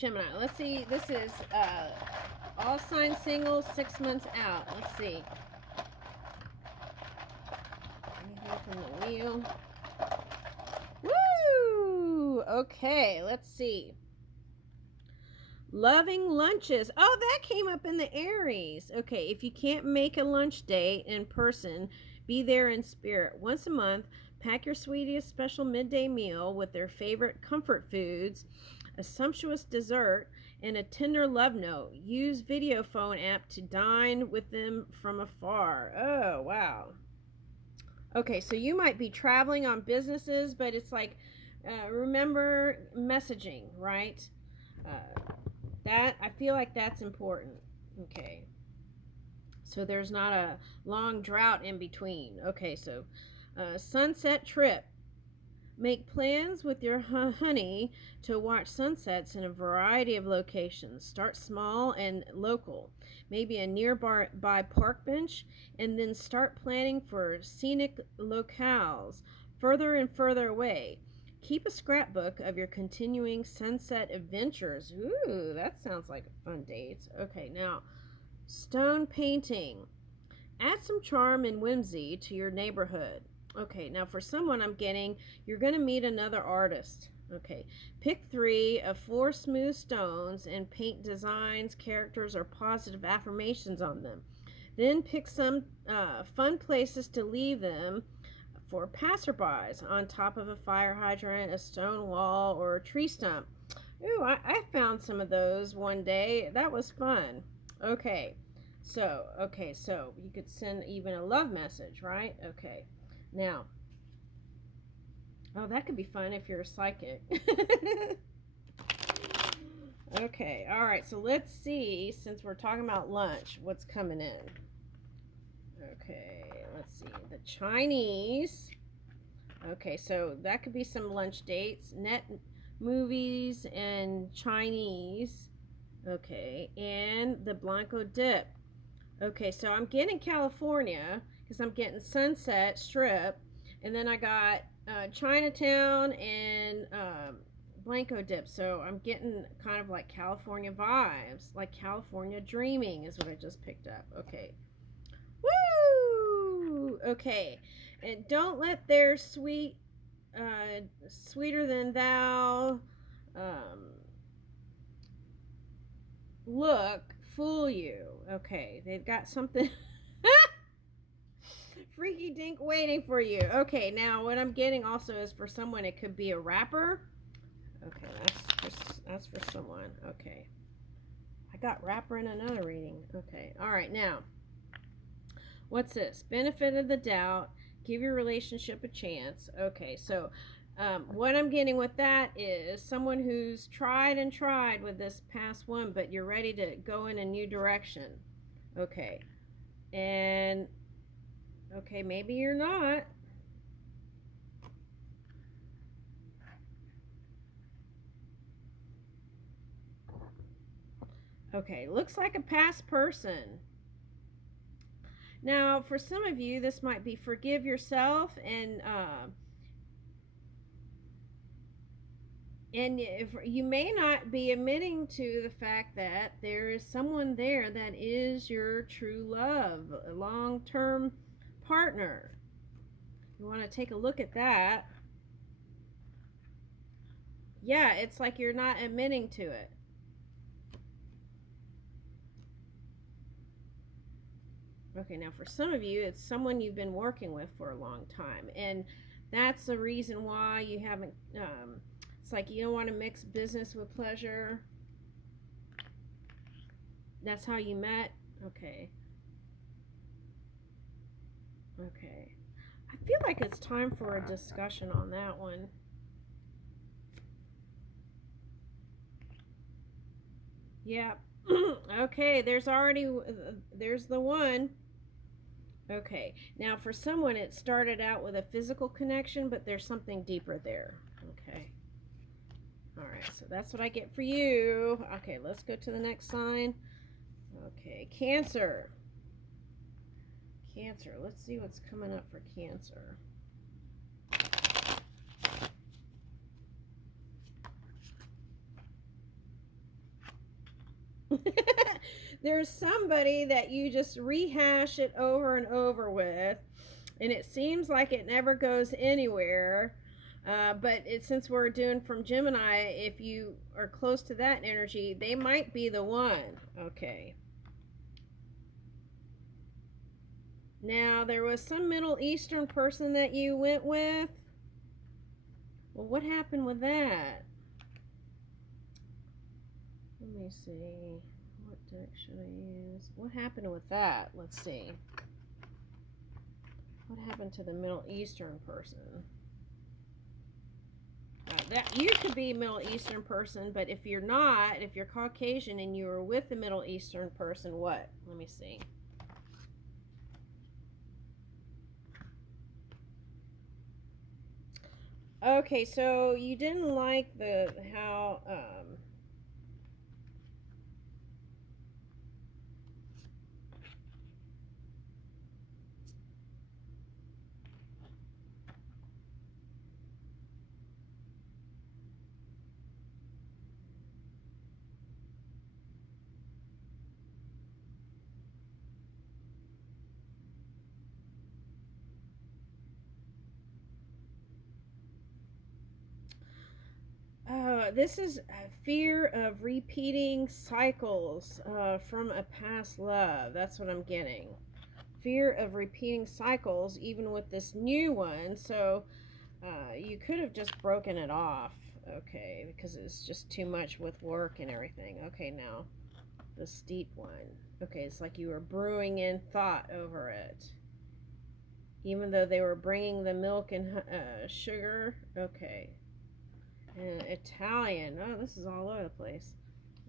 Gemini. Let's see. This is all sign singles, 6 months out. Let's see. Anything from the wheel? Woo! Okay, let's see. Loving lunches. Oh, that came up in the Aries. Okay, if you can't make a lunch date in person, be there in spirit. Once a month, pack your sweetest special midday meal with their favorite comfort foods, a sumptuous dessert, and a tender love note. Use video phone app to dine with them from afar. Oh, wow. Okay, so you might be traveling on businesses, but it's like, remember messaging, right? That I feel like that's important. Okay. So there's not a long drought in between. Okay, so sunset trip. Make plans with your honey to watch sunsets in a variety of locations. Start small and local, maybe a nearby park bench, and then start planning for scenic locales further and further away. Keep a scrapbook of your continuing sunset adventures. Ooh, that sounds like fun dates. Okay, now, stone painting. Add some charm and whimsy to your neighborhood. Okay, now for someone I'm getting, you're going to meet another artist. Okay, pick 3 of 4 smooth stones and paint designs, characters, or positive affirmations on them. Then pick some fun places to leave them for passerbys, on top of a fire hydrant, a stone wall, or a tree stump. Ooh, I found some of those one day. That was fun. Okay, so you could send even a love message, right? Okay, now, oh, that could be fun if you're a psychic. Okay, all right, so let's see, since we're talking about lunch, what's coming in. Okay, let's see, the Chinese. Okay, so that could be some lunch dates, net movies and Chinese. Okay, and the Blanco dip. Okay, so I'm getting California because I'm getting Sunset Strip, and then I got Chinatown and Blanco dip. So I'm getting kind of like California vibes, like California dreaming is what I just picked up. Okay. Woo! Okay, and don't let their sweeter than thou look fool you. Okay, they've got something freaky dink waiting for you. Okay, now what I'm getting also is for someone, it could be a rapper. Okay, that's for someone. Okay, I got rapper in another reading. Okay, all right, now what's this? Benefit of the doubt. Give your relationship a chance. Okay, so what I'm getting with that is someone who's tried and tried with this past one, but you're ready to go in a new direction. Okay, and okay, maybe you're not. Okay, looks like a past person. Now, for some of you, this might be forgive yourself and if you may not be admitting to the fact that there is someone there that is your true love, a long-term partner. You want to take a look at that. Yeah, it's like you're not admitting to it. Okay, now for some of you, it's someone you've been working with for a long time, and that's the reason why you haven't it's like you don't want to mix business with pleasure. That's how you met. Okay. Okay. I feel like it's time for a discussion on that one. Yeah. Okay, there's the one. Okay. Now for someone it started out with a physical connection, but there's something deeper there. Okay. All right, so that's what I get for you. Okay, let's go to the next sign. Okay, Cancer. Cancer. Let's see what's coming up for Cancer. There's somebody that you just rehash it over and over with, and it seems like it never goes anywhere. But since we're doing from Gemini, if you are close to that energy, they might be the one. Okay. Now, there was some Middle Eastern person that you went with. Well, what happened with that? Let me see. What deck should I use? What happened with that? Let's see. What happened to the Middle Eastern person? That you could be a Middle Eastern person, but if you're not, if you're Caucasian and you were with a Middle Eastern person, what? Let me see. Okay, so you didn't like the how this is a fear of repeating cycles from a past love. That's what I'm getting. Fear of repeating cycles, even with this new one. So you could have just broken it off, okay, because it's just too much with work and everything. Okay, now the steep one. Okay, it's like you were brewing in thought over it. Even though they were bringing the milk and sugar. Okay. And Italian. Oh, this is all over the place.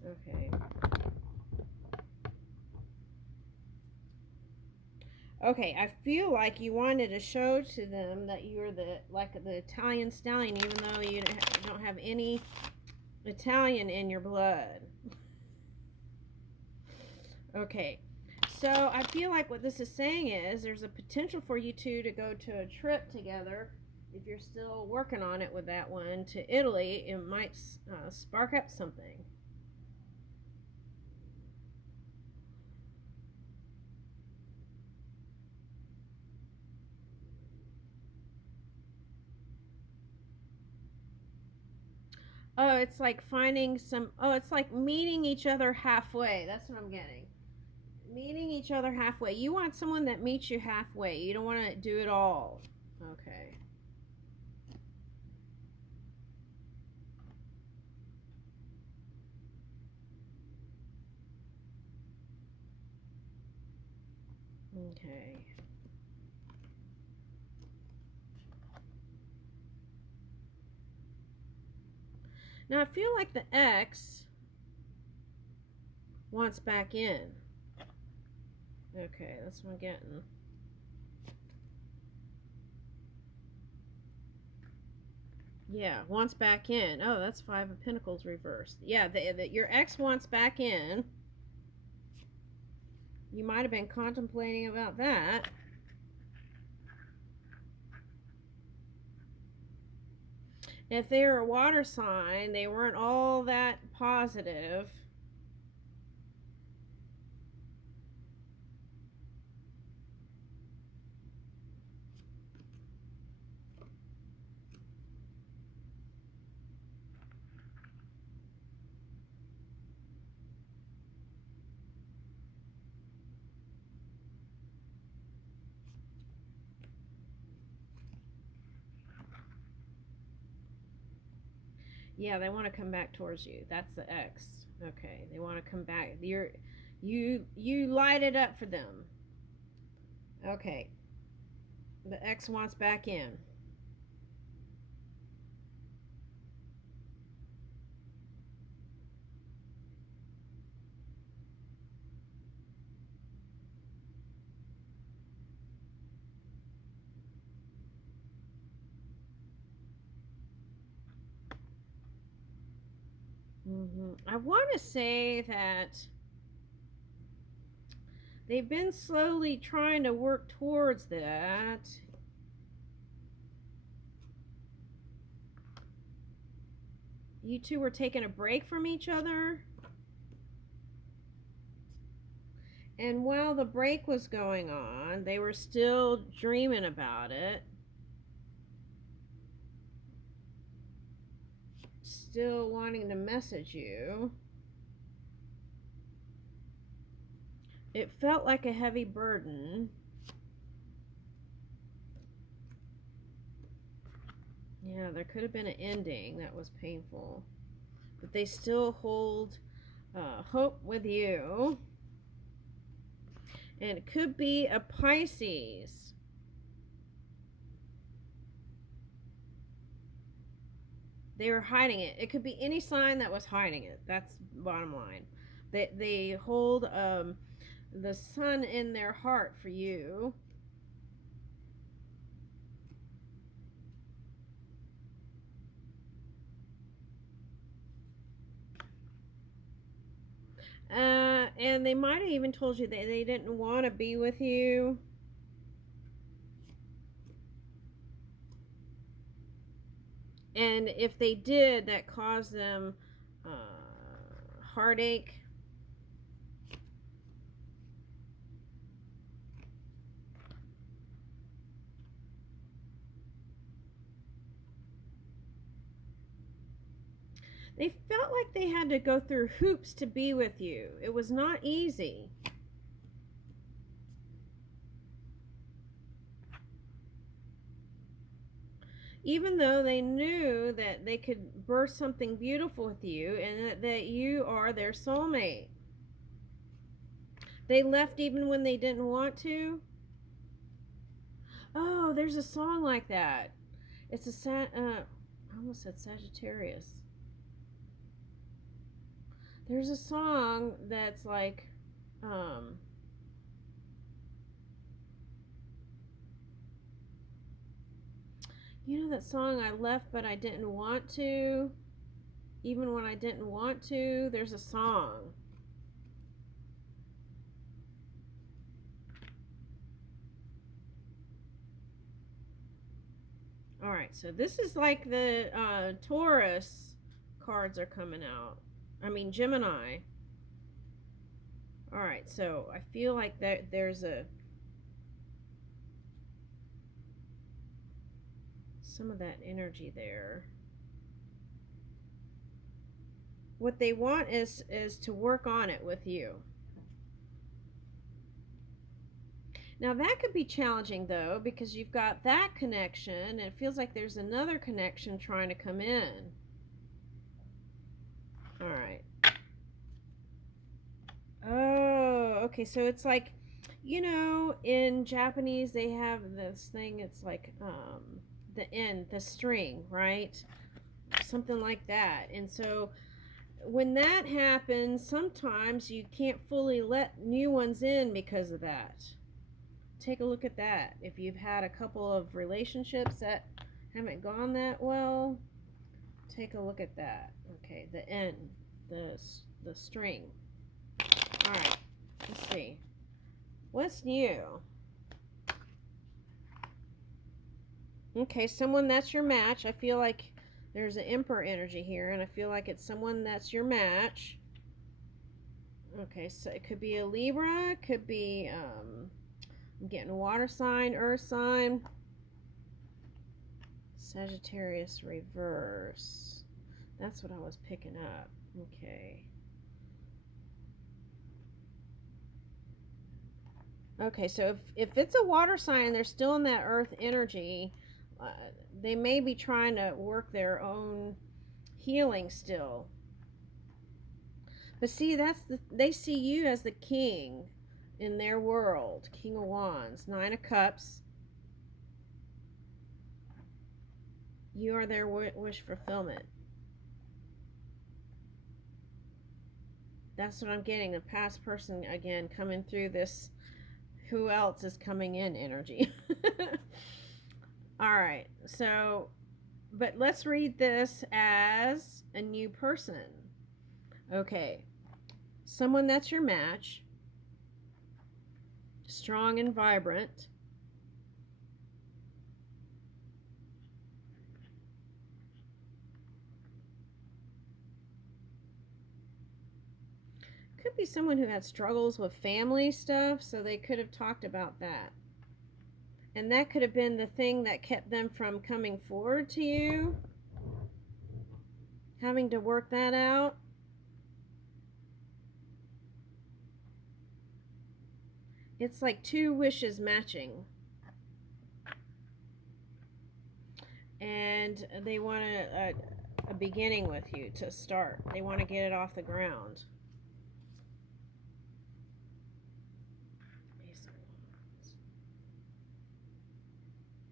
Okay. Okay, I feel like you wanted to show to them that you're the Italian stallion, even though you don't have any Italian in your blood. Okay, so I feel like what this is saying is there's a potential for you two to go to a trip together. If you're still working on it with that one, to Italy, it might spark up something. Oh, it's like finding some. Oh, it's like meeting each other halfway. That's what I'm getting. Meeting each other halfway. You want someone that meets you halfway. You don't want to do it all. Okay. Okay. Now I feel like the X wants back in. Okay, that's what I'm getting. Yeah, wants back in. Oh, that's Five of Pentacles reversed. Yeah, your ex wants back in. You might have been contemplating about that. If they were a water sign, they weren't all that positive. Yeah, they want to come back towards you. That's the X. Okay, they want to come back. You light it up for them. Okay, the X wants back in. I want to say that they've been slowly trying to work towards that. You two were taking a break from each other. And while the break was going on, they were still dreaming about it, still wanting to message you. It felt like a heavy burden. Yeah, there could have been an ending that was painful. But they still hold hope with you. And it could be a Pisces. They were hiding it. It could be any sign that was hiding it. That's bottom line. They hold the sun in their heart for you. And they might have even told you that they didn't want to be with you. And if they did, that caused them heartache. They felt like they had to go through hoops to be with you. It was not easy. Even though they knew that they could birth something beautiful with you and that you are their soulmate. They left even when they didn't want to. Oh, there's a song like that. It's I almost said Sagittarius. There's a song that's like, you know that song, I left but I didn't want to, even when I didn't want to? There's a song. All right, so this is like the Taurus cards are coming out. I mean, Gemini. All right, so I feel like there's some of that energy there. What they want is to work on it with you. Now that could be challenging though, because you've got that connection and it feels like there's another connection trying to come in. All right. Oh, okay. So it's like, in Japanese they have this thing, it's like the end, the string, right? Something like that. And so when that happens, sometimes you can't fully let new ones in because of that. Take a look at that. If you've had a couple of relationships that haven't gone that well, take a look at that. Okay, the end, the string. All right, let's see. What's new? Okay, someone that's your match. I feel like there's an Emperor energy here, and I feel like it's someone that's your match. Okay, so it could be a Libra, it could be I'm getting a water sign, earth sign, Sagittarius reverse. That's what I was picking up. Okay. Okay, so if it's a water sign and they're still in that earth energy, they may be trying to work their own healing still. But see, they see you as the king in their world. King of Wands, Nine of Cups. You are their wish fulfillment. That's what I'm getting. The past person again coming through this. Who else is coming in energy? All right. So, but let's read this as a new person. Okay. Someone that's your match. Strong and vibrant. Could be someone who had struggles with family stuff, so they could have talked about that. And that could have been the thing that kept them from coming forward to you. Having to work that out. It's like two wishes matching. And they want a beginning with you to start. They want to get it off the ground.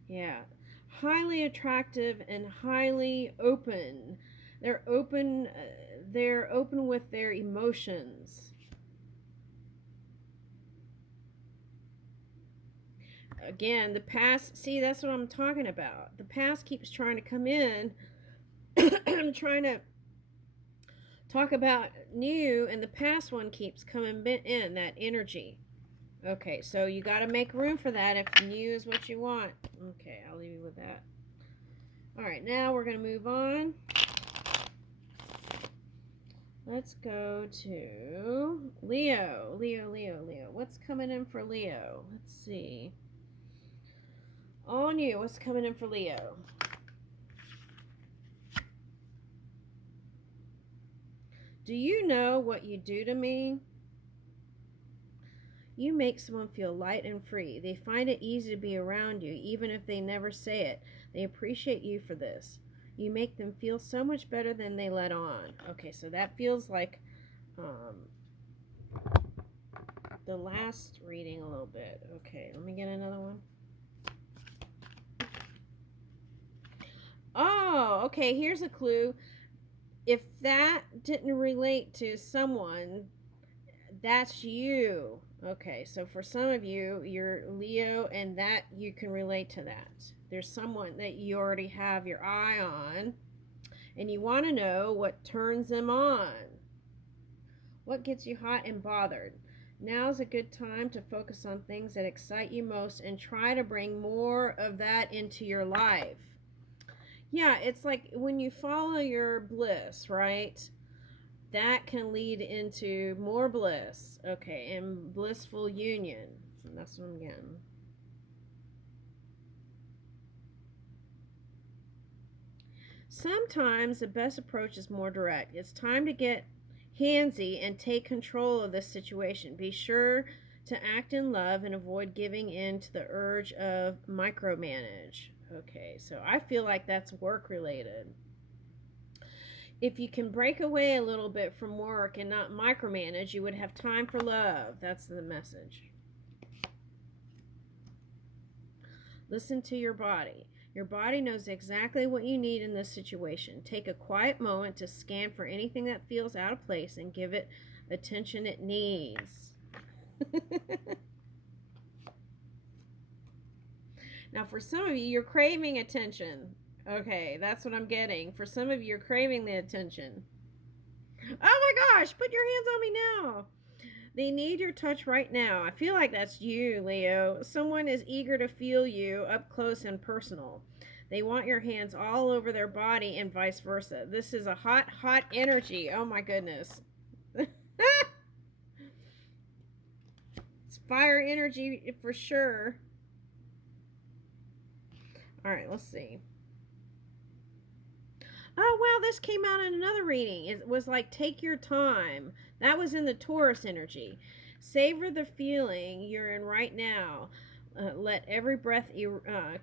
Yeah. Highly attractive and highly open. They're open with their emotions. Again, the past, see, that's what I'm talking about. The past keeps trying to come in. I'm trying to talk about new, and the past one keeps coming in, that energy. Okay, so you got to make room for that if new is what you want. Okay, I'll leave you with that. All right, now we're going to move on. Let's go to Leo. Leo. What's coming in for Leo? Let's see. On you, what's coming in for Leo? Do you know what you do to me? You make someone feel light and free. They find it easy to be around you, even if they never say it. They appreciate you for this. You make them feel so much better than they let on. Okay, so that feels like the last reading a little bit. Okay, let me get another one. Oh, okay, here's a clue. If that didn't relate to someone, that's you. Okay, so for some of you, you're Leo, and that you can relate to that. There's someone that you already have your eye on, and you want to know what turns them on. What gets you hot and bothered? Now's a good time to focus on things that excite you most and try to bring more of that into your life. Yeah, it's like when you follow your bliss, right? That can lead into more bliss. Okay, and blissful union. That's what I'm getting. Sometimes the best approach is more direct. It's time to get handsy and take control of this situation. Be sure to act in love and avoid giving in to the urge of micromanage. Okay, so I feel like that's work related. If you can break away a little bit from work and not micromanage, you would have time for love. That's the message. Listen to your body. Your body knows exactly what you need in this situation. Take a quiet moment to scan for anything that feels out of place and give it attention it needs. Now, for some of you, you're craving attention. Okay, that's what I'm getting. For some of you, you're craving the attention. Oh my gosh, put your hands on me now. They need your touch right now. I feel like that's you, Leo. Someone is eager to feel you up close and personal. They want your hands all over their body and vice versa. This is a hot, hot energy. Oh my goodness. It's fire energy for sure. All right, let's see. Oh, wow, this came out in another reading. It was like, take your time. That was in the Taurus energy. Savor the feeling you're in right now. Let every breath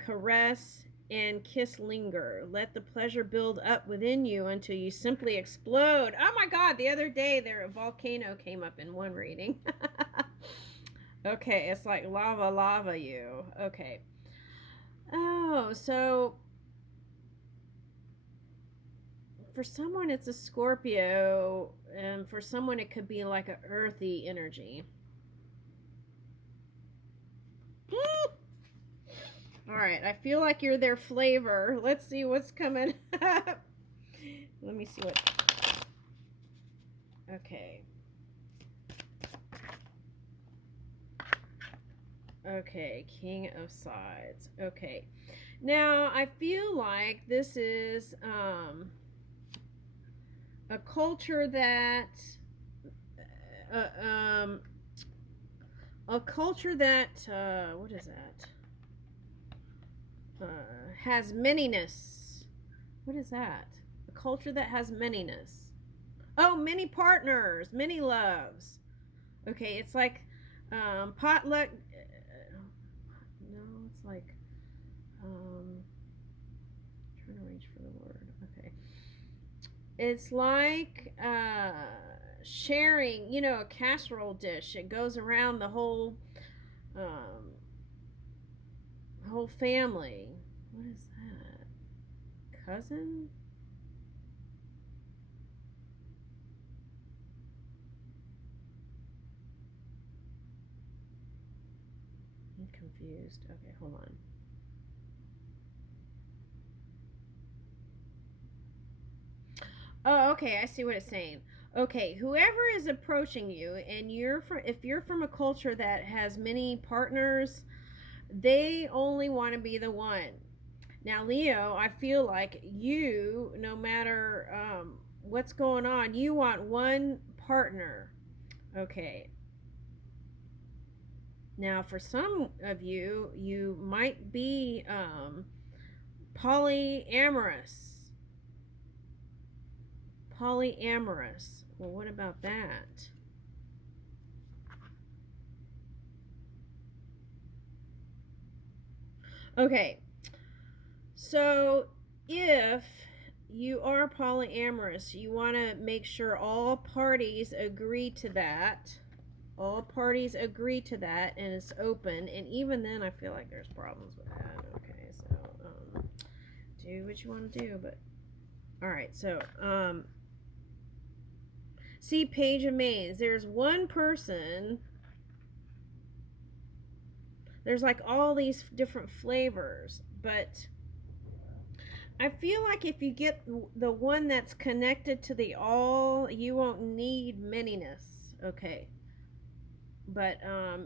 caress and kiss linger. Let the pleasure build up within you until you simply explode. Oh my God, the other day there a volcano came up in one reading. Okay, it's like lava you. Okay. Oh, so for someone it's a Scorpio, and for someone it could be like an earthy energy. All right, I feel like you're their flavor. Let's see what's coming up. Let me see what. Okay. Okay, King of Swords. Okay. Now, I feel like this is a culture that a culture that what is that? Has manyness. What is that? A culture that has manyness. Oh, many partners, many loves. Okay, it's like potluck. No, it's like trying to reach for the word. Okay, it's like sharing. You know, a casserole dish. It goes around the um, whole family. What is that? Cousin? I'm confused. Okay, hold on. Oh, okay, I see what it's saying. Okay, whoever is approaching you, and if you're from a culture that has many partners, they only want to be the one. Now, Leo, I feel like you, no matter what's going on, you want one partner. Okay. Now, for some of you, you might be polyamorous. Polyamorous. Well, what about that? Okay, so if you are polyamorous, you want to make sure all parties agree to that. All parties agree to that, and it's open. And even then, I feel like there's problems with that. Okay, so do what you want to do, but all right. So see Page of Mains. There's one person. There's like all these different flavors, but I feel like if you get the one that's connected to the all, you won't need manyness. Okay. But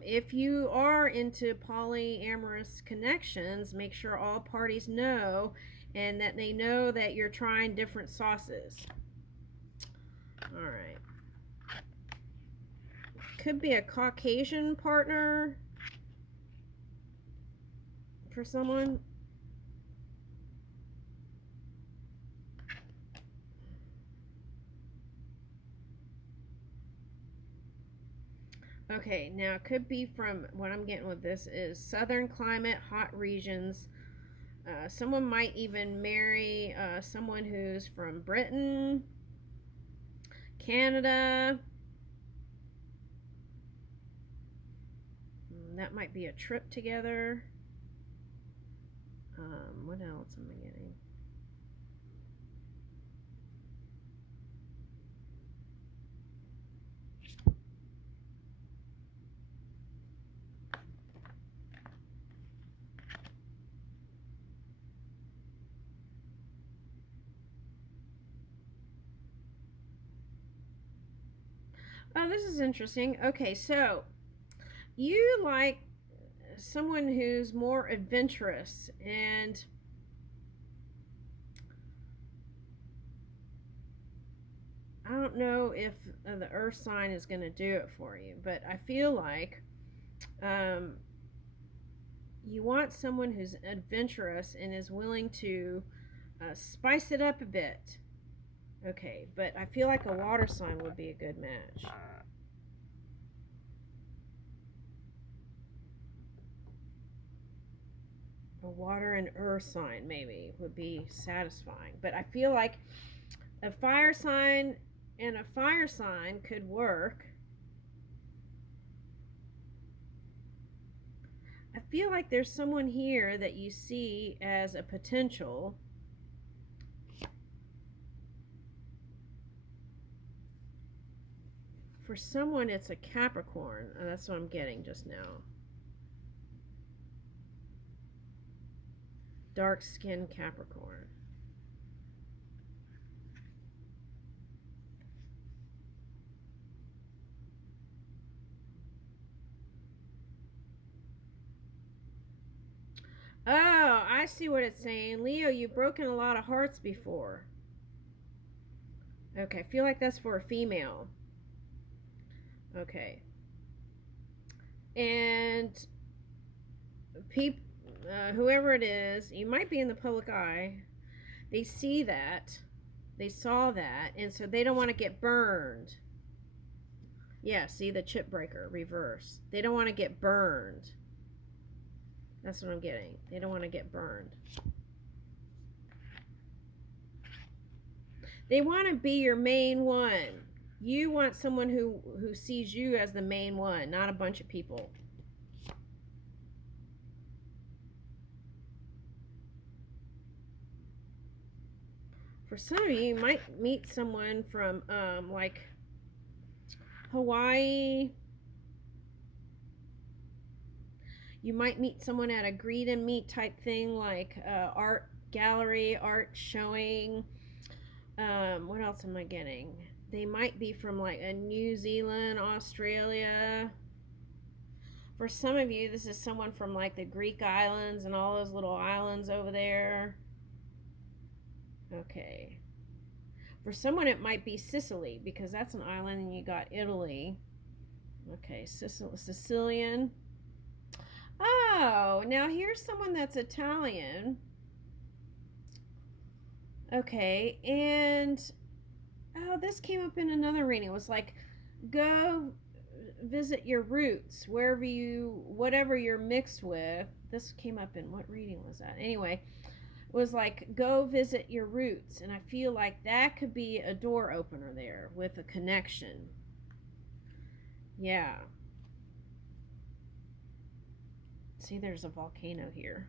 if you are into polyamorous connections, make sure all parties know and that they know that you're trying different sauces. All right. Could be a Caucasian partner for someone. Okay, now it could be from what I'm getting with this is southern climate, hot regions. Someone might even marry someone who's from Britain, Canada. That might be a trip together. What else am I getting? Oh, this is interesting. Okay, so you like someone who's more adventurous, and I don't know if the earth sign is going to do it for you, but I feel like um, you want someone who's adventurous and is willing to spice it up a bit. Okay, but I feel like a water sign would be a good match. A water and earth sign maybe would be satisfying, but I feel like a fire sign and a fire sign could work. I feel like there's someone here that you see as a potential. For someone, it's a Capricorn. That's what I'm getting just now. Dark skinned Capricorn. Oh, I see what it's saying. Leo, you've broken a lot of hearts before. Okay, I feel like that's for a female. Okay. And people, whoever it is, you might be in the public eye. They see that, they saw that, and so they don't want to get burned. Yeah, see the chip breaker reverse. They don't want to get burned. That's what I'm getting. They don't want to get burned. They want to be your main one. You want someone who sees you as the main one, not a bunch of people. For some of you, you might meet someone from like Hawaii. You might meet someone at a greet and meet type thing, like art gallery, art showing. What else am I getting? They might be from like a New Zealand, Australia. For some of you, this is someone from like the Greek islands and all those little islands over there. Okay. For someone, it might be Sicily, because that's an island, and you got Italy. Okay, Sicilian. Oh, now here's someone that's Italian. Okay, and oh, this came up in another reading. It was like, go visit your roots, whatever you're mixed with. This came up in what reading was that? Anyway, it was like, go visit your roots. And I feel like that could be a door opener there with a connection. Yeah. See, there's a volcano here.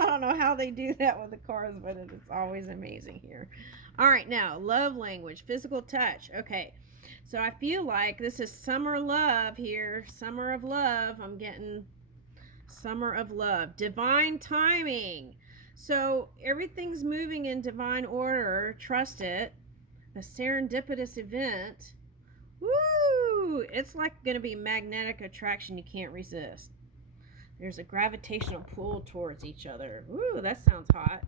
I don't know how they do that with the cards, but it's always amazing here. All right, now, love language, physical touch. Okay, so I feel like this is summer love here. Summer of love. I'm getting summer of love. Divine timing. So everything's moving in divine order. Trust it. A serendipitous event. Woo! It's like going to be magnetic attraction you can't resist. There's a gravitational pull towards each other. Ooh, that sounds hot.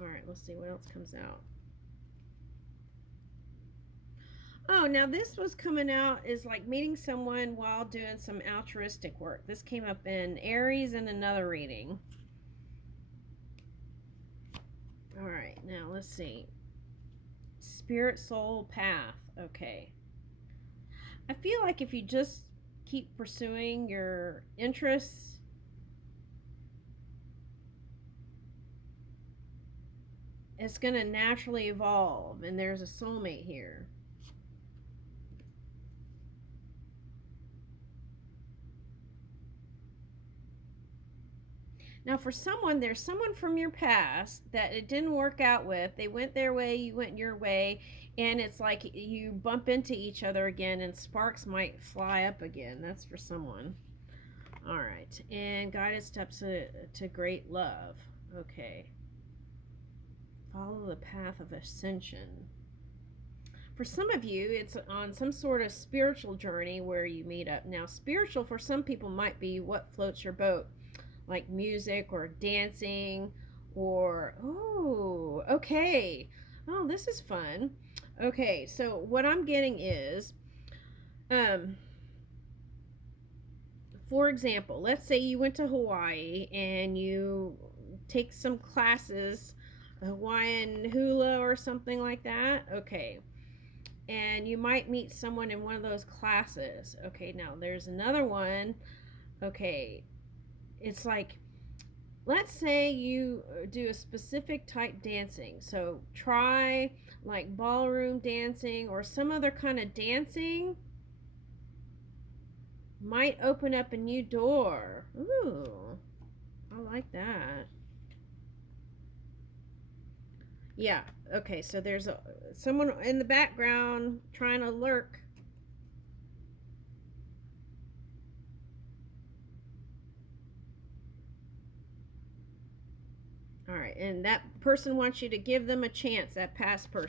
All right, let's see what else comes out. Oh, now this was coming out is like meeting someone while doing some altruistic work. This came up in Aries in another reading. All right, now let's see. Spirit, soul, path. Okay. I feel like if you just keep pursuing your interests, it's going to naturally evolve, and there's a soulmate here. Now, for someone, there's someone from your past that it didn't work out with. They went their way, you went your way, and it's like you bump into each other again, and sparks might fly up again. That's for someone. All right, and guided steps to great love. Okay. Follow the path of ascension. For some of you, it's on some sort of spiritual journey where you meet up. Now, spiritual for some people might be what floats your boat, like music or dancing or, oh, okay. Oh, this is fun. Okay, so what I'm getting is, for example, let's say you went to Hawaii and you take some classes, Hawaiian hula or something like that. Okay. And you might meet someone in one of those classes. Okay, now there's another one. Okay, it's like, let's say you do a specific type dancing. So try like ballroom dancing or some other kind of dancing. Might open up a new door. Ooh, I like that. Yeah, okay, so there's someone in the background trying to lurk. All right, and that person wants you to give them a chance, that past person.